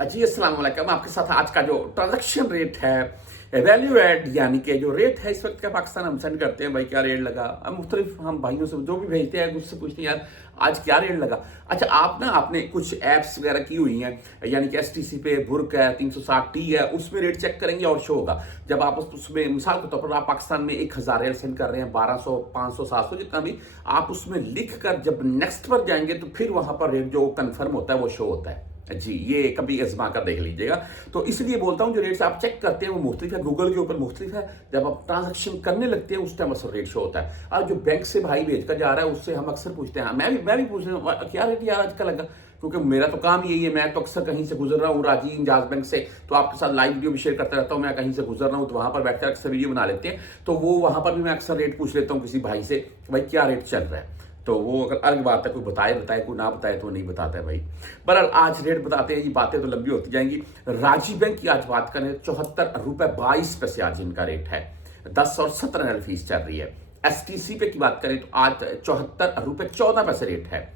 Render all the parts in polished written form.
जी अस्सलाम वालेकुम। आपके साथ आज का जो ट्रांजैक्शन रेट है, वैल्यू एड यानी कि जो रेट है इस वक्त का पाकिस्तान, हम सेंड करते हैं भाई क्या रेट लगा। अब मुख्तलिफ हम भाइयों से जो भी भेजते हैं उससे पूछते हैं यार आज क्या रेट लगा। अच्छा आप ना आपने कुछ ऐप्स वगैरह की हुई हैं, यानी कि STC पे बुर्क है, 360T है, उसमें रेट चेक करेंगे और शो होगा। जब आप उसमें मिसाल के तौर पर आप पाकिस्तान में 1000 रियाल सेंड कर रहे हैं, 1200 500 700 जितना भी, आप उसमें लिख कर जब नेक्स्ट पर जाएंगे तो फिर वहां पर रेट जो कन्फर्म होता है वो शो होता है। जी ये कभी आजमा कर देख लीजिएगा। तो इसलिए बोलता हूं जो रेट्स आप चेक करते हैं वो मुख्तलिफ है, गूगल के ऊपर मुख्तलिफ है। जब आप ट्रांजैक्शन करने लगते हैं उस टाइम असल रेट शो होता है। और जो बैंक से भाई भेज कर जा रहा है उससे हम अक्सर पूछते हैं, मैं भी पूछ रहा हूँ क्या रेट यार आज का लगा, क्योंकि मेरा तो काम यही है। मैं तो अक्सर कहीं से गुजर रहा हूँ राजी इंजाज बैंक से, तो आपके साथ लाइव वीडियो भी शेयर करता रहता हूँ। मैं कहीं से गुजर रहा हूँ तो वहां पर बैठकर अक्सर वीडियो बना लेते हैं, तो वो वहां पर भी मैं अक्सर रेट पूछ लेता हूँ किसी भाई से, भाई क्या रेट चल रहा है। तो वो अगर अलग बात है, कोई बताए कोई ना बताए तो नहीं बताता है भाई। बहरहाल आज रेट बताते हैं, ये बातें तो लंबी होती जाएंगी। राजी बैंक की आज बात करें, 74 रुपए 22 पैसे आज इनका रेट है। 10 और 17 फीस चल रही है। STC पे की बात करें तो आज 74 रुपए 14 पैसे रेट है।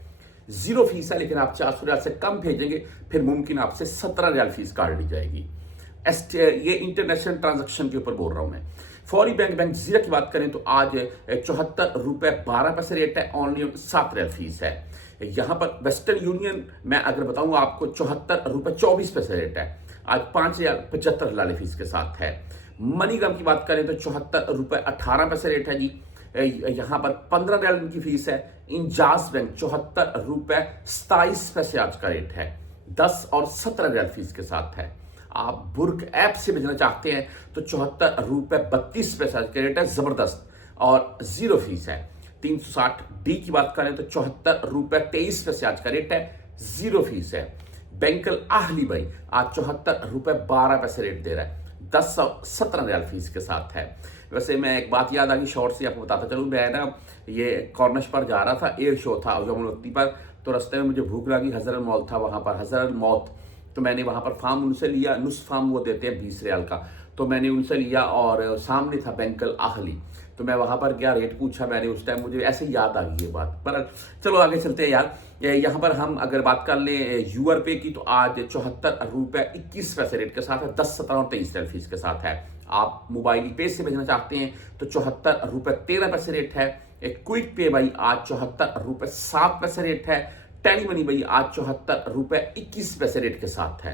0 फीस है, लेकिन आप 400 रियाल से कम भेजेंगे फिर मुमकिन आपसे 17 रियाल फीस काट ली जाएगी। ये इंटरनेशनल ट्रांजैक्शन के ऊपर बोल रहा हूं मैं। फौरी बैंक जीरा की बात करें तो आज 74 रुपए 12 पैसे रेट है, ओनली 7 रियाल फीस है। यहां पर वेस्टर्न यूनियन मैं अगर बताऊं आपको 74 रुपए 24 पैसे रेट है, आज 5 रियाल 75 लाली फीस के साथ है। मनीग्राम की बात करें तो 74 रुपए 18 पैसे रेट है जी। यहां पर 15 रियाल इनकी फीस है। इंजाज बैंक 74 रुपए 27 पैसे आज का रेट है, 10 और 17 रियाल फीस के साथ है। आप बुर्क ऐप से भेजना चाहते हैं तो 74 रुपए 32 पैसे आज का रेट है, जबरदस्त, और 0 फीस है। 360D की बात करें तो 74 रुपए 23 पैसे आज का रेट है, 0 फीस है। बैंकल आहली भाई आज 74 रुपए 12 पैसे रेट दे रहा है, 10 और 17 रियाल फीस के साथ है। वैसे मैं एक बात याद आ गई, शॉर्ट से आपको बताता चलूं। मैं ना ये कॉर्निश पर जा रहा था, एयर शो था यमुनोत्ती पर, तो रास्ते में मुझे भूख लगी, हजरत मॉल था वहां पर, हजरत मौत। तो मैंने वहां पर फार्म उनसे लिया, नुस फार्म वो देते हैं 20 रियाल का, तो मैंने उनसे लिया और सामने था बैंकल आहली, तो मैं वहां पर गया, रेट पूछा मैंने। उस टाइम मुझे ऐसे याद आ गई ये बात, पर चलो आगे चलते हैं यार। यहाँ पर हम अगर बात कर लें यूआर पे की तो आज 74 रुपए 21 पैसे रेट के साथ है, 10 17 और 23 रियाल फीस के साथ है। आप मोबाइल पे से भेजना चाहते हैं तो 74 रुपए 13 पैसे रेट है। एक क्विक पे भाई आज 74 रुपए 7 पैसे रेट है। टेली मनी भाई आज 74 रुपए 21 पैसे रेट के साथ है।